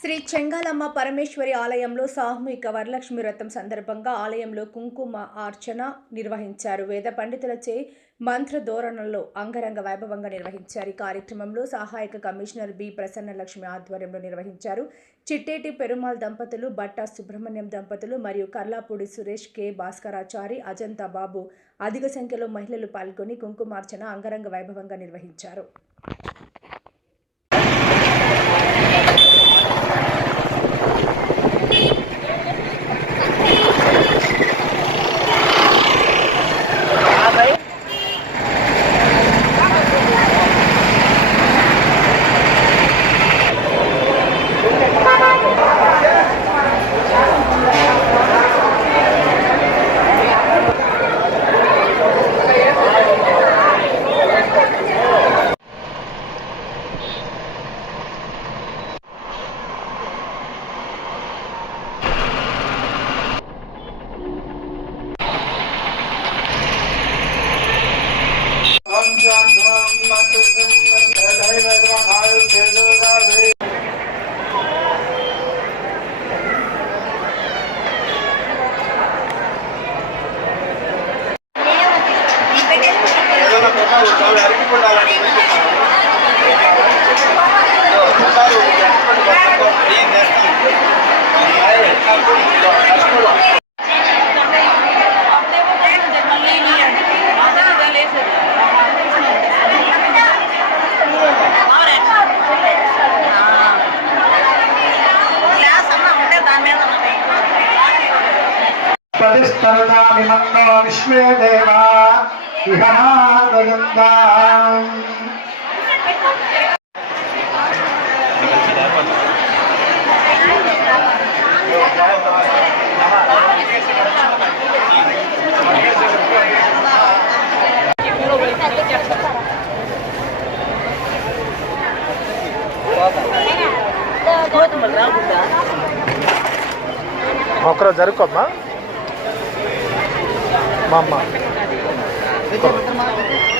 శ్రీ చెంగాలమ్మ పరమేశ్వరి ఆలయంలో సామూహిక వరలక్ష్మి వ్రతం సందర్భంగా ఆలయంలో కుంకుమ ఆర్చన నిర్వహించారు. వేద పండితులచే మంత్ర ధోరణంలో అంగరంగ వైభవంగా నిర్వహించారు. ఈ కార్యక్రమంలో సహాయక కమిషనర్ బి ప్రసన్నలక్ష్మి ఆధ్వర్యంలో నిర్వహించారు. చిట్టేటి పెరుమాల్ దంపతులు బట్టా సుబ్రహ్మణ్యం దంపతులు మరియు కర్లాపూడి సురేష్ కె. భాస్కరాచారి అజంతా బాబు అధిక సంఖ్యలో మహిళలు పాల్గొని కుంకుమార్చన అంగరంగ వైభవంగా నిర్వహించారు. प्रतिस्पर्धामि मन्नो विश्वे देवा ఒకరోజు జరుపుకోమ్మా? మా అమ్మ. Pragathi